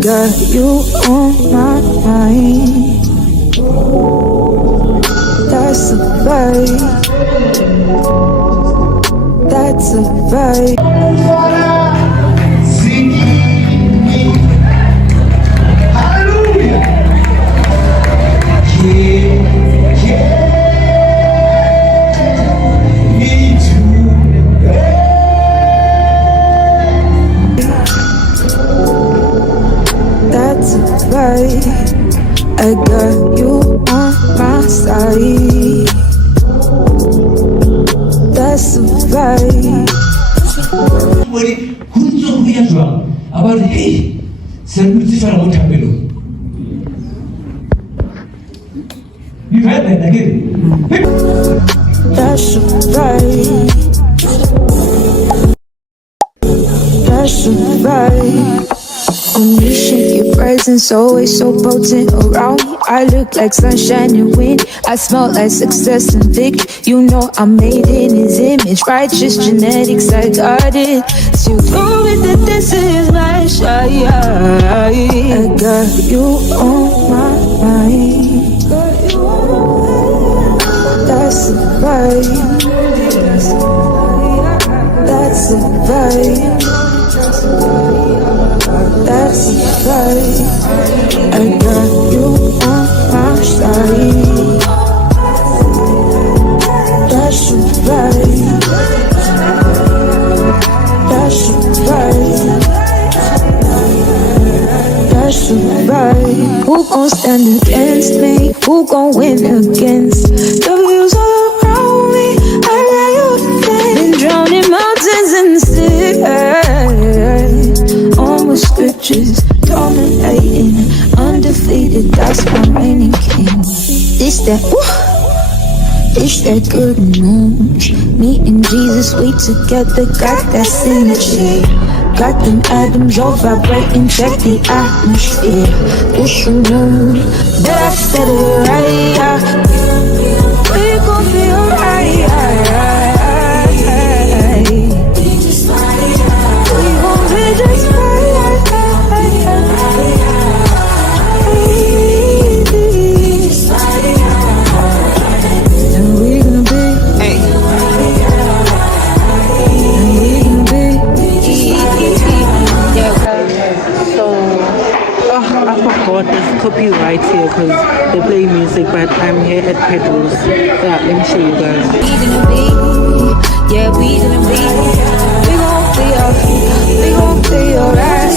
got you on my mind. That's a vibe. That's a vibe. Hallelujah. That's a vibe. I got you on my side. That's a vibe. 머리 훈수 후야 좋아. 아바리 헤이. 설문지 사람 못 잡배로. You heard that again? That's a vibe. That's a vibe. Only shake your presence, always so potent around me. I look like sunshine and wind. I smell like success and victory. You know I'm made in His image. Righteous genetics, I got it. So go with the this is my shot. I got you on my mind. That's a vibe. That's a vibe. That's a vibe. I got you on my side. That's a vibe. That's a vibe. That's a vibe. Who gon' stand against me? Who gon' win against the views all around me? I got you defend. Been drowning mountains in the sea. On with scriptures, dominating, undefeated. That's my reigning king. This that good news. Me and Jesus, we together got that synergy. Got them atoms all vibrating, check the atmosphere. It's a mood that I said it right. We gon' feel right. We gon' be just right. And we gonna be. I forgot there's copyright here because they play music, but I'm here at Pedro's. Yeah, let me show you guys. We gonna be, yeah, we gonna be. We gon' be alright.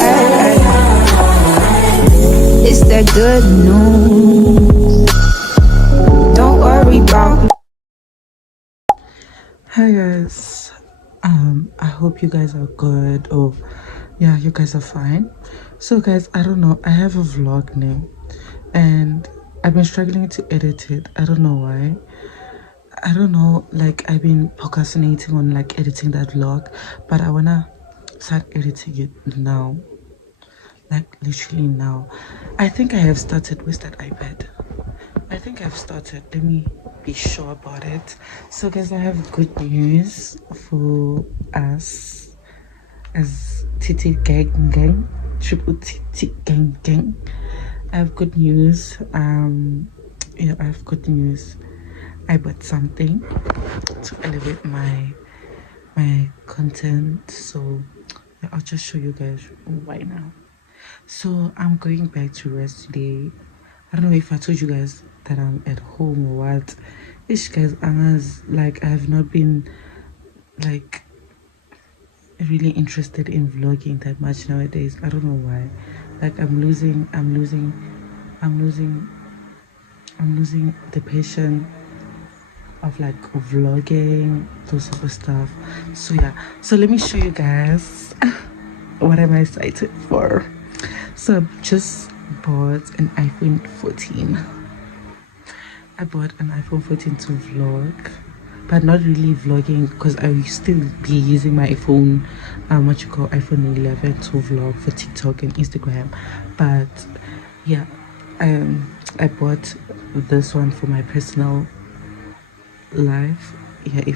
It's that good news. Don't worry about. Hi guys. I hope you guys are good. Oh, yeah, you guys are fine. So guys, I don't know. I have a vlog name, and I've been struggling to edit it. I don't know why. I don't know, like I've been procrastinating on like editing that vlog, but I wanna start editing it now, like literally now. I think I have started. Where's that iPad? I think I've started. Let me be sure about it. So guys, I have good news for us as Titi Gang, Triple Titi Gang. I have good news. Yeah, I have good news. I bought something to elevate my content, so yeah, I'll just show you guys right now. So I'm going back to rest today. I don't know if I told you guys that I'm at home or what. Ish guys, like I have not been like really interested in vlogging that much nowadays. I don't know why. Like I'm losing the passion of like vlogging, those sort of stuff. So yeah, so let me show you guys what am I excited for. So I just bought an iPhone 14. I bought an iPhone 14 to vlog, but not really vlogging because I will still be using my phone, iPhone 11 to vlog for TikTok and Instagram. But yeah, I bought this one for my personal life. Yeah,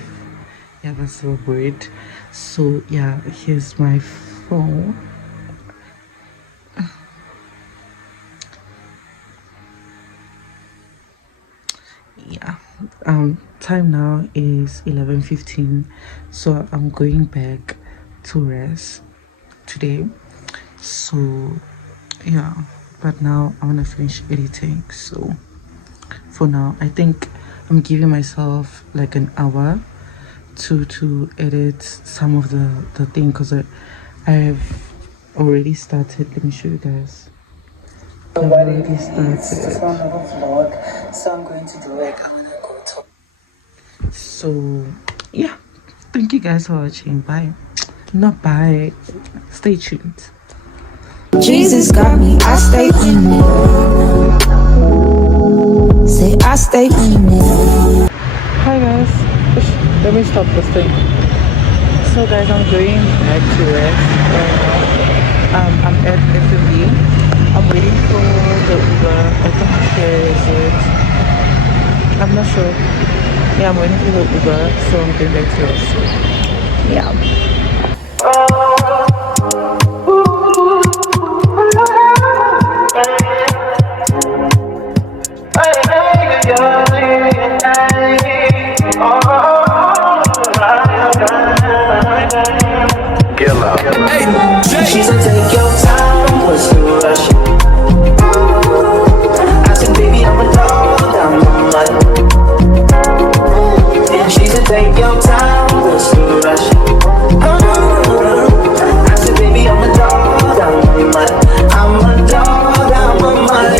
that's the word. So yeah, here's my phone. yeah, time now is 11:15, so I'm going back to rest today. So yeah, but now I want to finish editing. So for now, I think I'm giving myself like an hour to edit some of the thing, because I have already started. Let me show you guys. I've already started. It's another vlog, so I'm going to do it. I wanna go talk. So yeah, thank you guys for watching. Bye. Not bye. Stay tuned. Jesus got me, I stay winning. Say I stay winning. Hi guys. Let me stop this thing. So guys, I'm going back to rest. I'm at FMB. I'm waiting for the Uber. I think here is it. I'm not sure. Yeah, I'm waiting for the Uber, so I'm going back to rest. Yeah. She said, take your time, what's the rush? I said, baby, I'm a dog, I'm a mutt. And she said, take your time, what's the rush? I said, baby, I'm a dog, I'm a mutt. I'm a dog, I'm a mutt.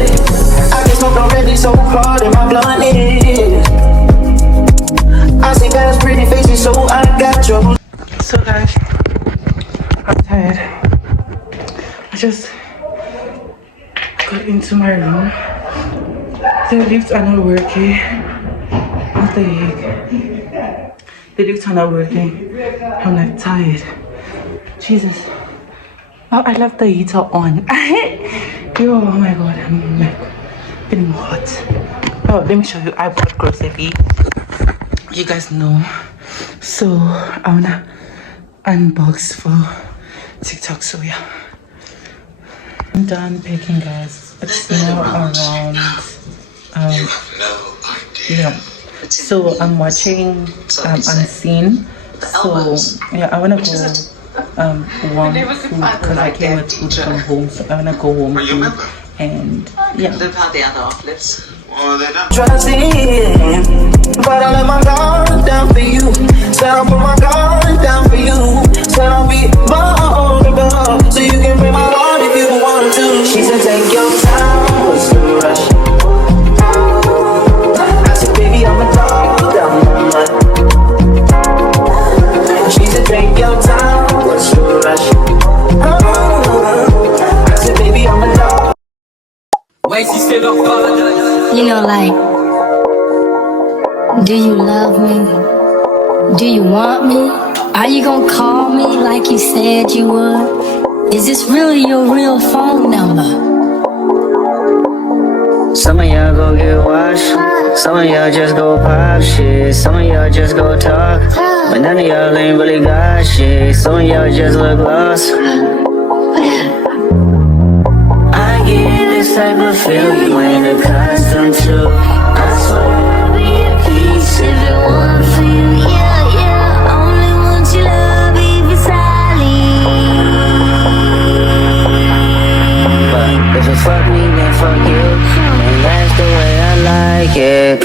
I get smoked already so hard in my blunt is. I see guys pretty faces, so I got trouble. So guys, I'm tired. I just got into my room. The lifts are not working. What the heck? The lifts are not working. I'm like tired. Jesus. Oh, I left the heater on. Yo, oh my god, I'm like feeling hot. Oh, let me show you. I bought grocery. You guys know. So I wanna unbox for TikTok. So yeah, I'm done packing, guys. It's now around yeah. So I'm watching Unseen. So yeah, I wanna go warm food because I came with food from home. So I wanna go warm food and yeah. Trusting, but I let my guard down for you. Said I'll put my guard down for you. Said I'll be vulnerable, so you can bring my heart if you want to. She said, take your time, what's the rush? I said, baby, I'm a dog, I'm a mutt. She said, take your time, what's the rush? I said, baby, I'm a dog. You know, like, do you love me? Do you want me? Are you gonna call me like you said you would? Is this really your real phone number? Some of y'all go get washed, some of y'all just go pop shit, some of y'all just go talk, but none of y'all ain't really got shit, some of y'all just look lost. I get this type of feel you ain't accustomed to. I swear I'll be at peace if it weren't for you, yeah, yeah. Only want your love if it's silent. But if you fuck me, then fuck you, and that's the way I like it.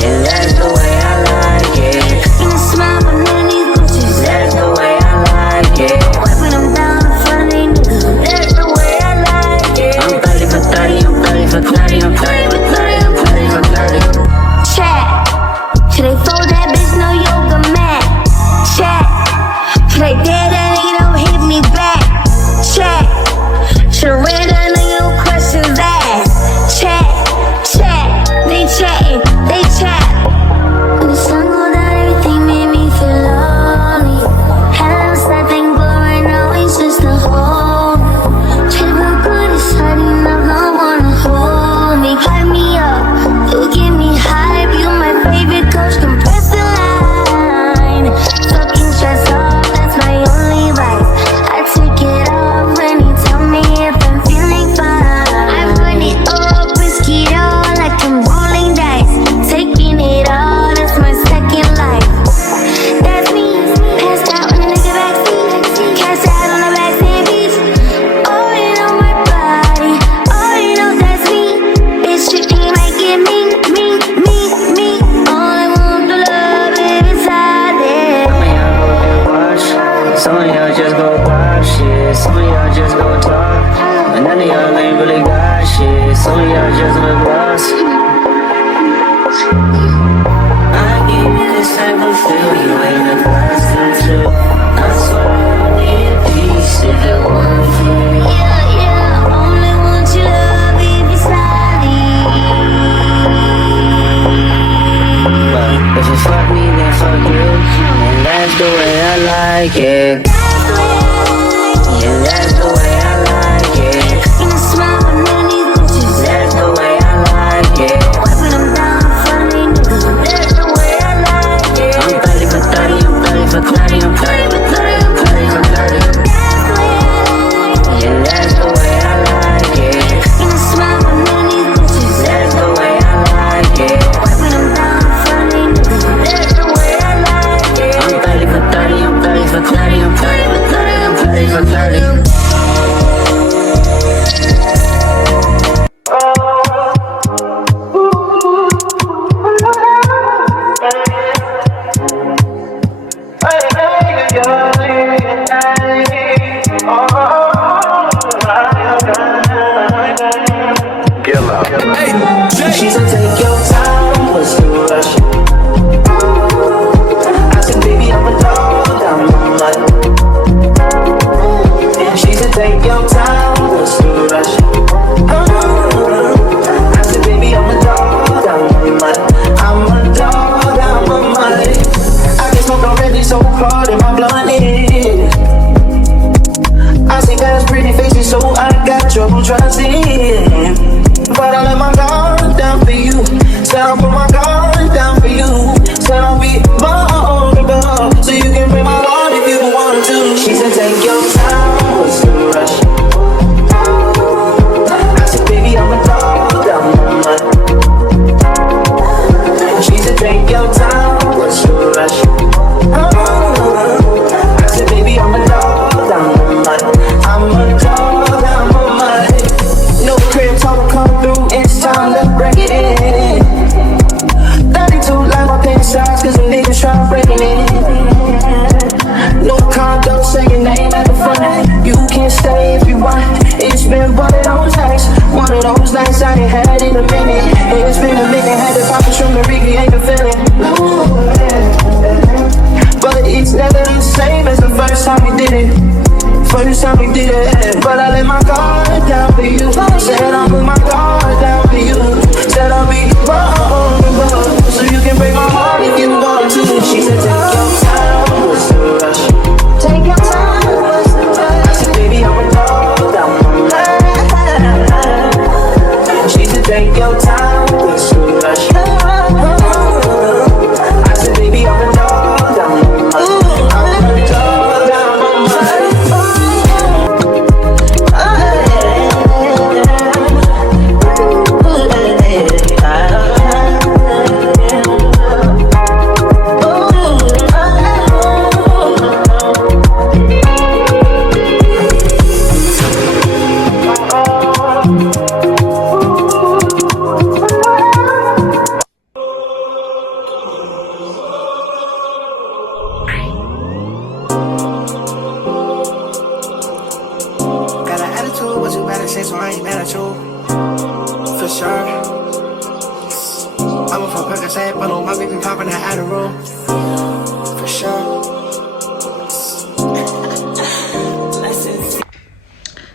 And that's the way I like it. You smile underneath bushes. That's the way I like it. Wiping them down in front of these niggas. That's the way I like it. I'm 30 for 30, I'm 30 for 30, I'm 30 for 30. like it. Yeah, that's the way I like it. You smile and then these bitches. That's the way I like it. Wiping them down in front of these niggas. That's the way I like it. I'm 30 for 30, I'm 30 for 30, I'm 30 for 30, I'm 30 for 30. Yeah, that's the way I like it. You smile and then these bitches. That's the way I like it. Wiping them down in front of these niggas. That's the way I like it. I'm 30 for 30, I'm 30 for 30, I'm 30 for 30, I'm 30 for 30. She said, take your time, what's the rush? I said, baby, I'm a dog, I'm a mutt. She said, take your time, what's the rush? I said, baby, I'm a dog, I'm a mutt. I'm a dog, I'm a mutt. I can smoke already so hard in my blunt is. I see guys' pretty faces, so I got trouble trusting. But I let my guard down for you. Said I'll put my guard down for you. Said I'll be vulnerable, so you can bring my heart if you want to. She said, take your time, what's the rush? I said, baby, I'm a dog, I'm a mutt. She said, take your time, what's the rush? I said, baby, I'm a dog, I'm a mutt. I'm a dog, I'm a mutt. No crib talk will come through, it's time to break it in. 32 like my pen size, cause the niggas try to break it in. No condo, say your name at the front. You can stay if you want. It's been one of those nights. One of those nights I ain't had in a minute. It's been a minute, had to pop a shroom and recreate the feeling. Ooh, yeah. But it's never the same as the first time we did it. First time we did it, but I let my guard down for you. Said I'll put my guard down for you. Said I'll be vulnerable, so you can break my heart if you want to. She said, take your time, what's the rush? Take your time, what's the rush? I said, baby, I'm a dog, I'm a mutt. She said, take your time, what's the rush? I said, baby, I'm a dog, I'm a mutt. I'm a dog, I'm a mutt. Got an attitude, what you better say, so I ain't mad at you. For sure. I'm a fuck Percocet, but on my baby poppin' that Adderall. For sure.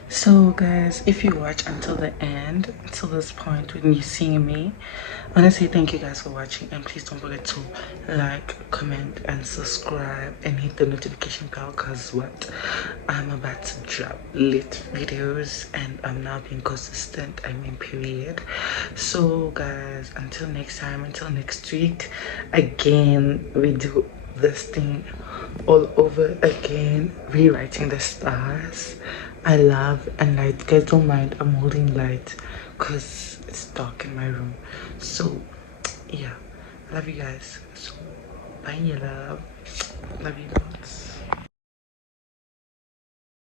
So guys, if you watch until the end, until this point when you see me, honestly thank you guys for watching, and please don't forget to like, comment and subscribe and hit the notification bell, because what, I'm about to drop lit videos and I'm now being consistent, I mean period. So guys, until next time, until next week, again we do this thing all over again, rewriting the stars. I love and light. Guys, don't mind, I'm holding light because it's dark in my room. So yeah, love you guys. So bye, you love you lots.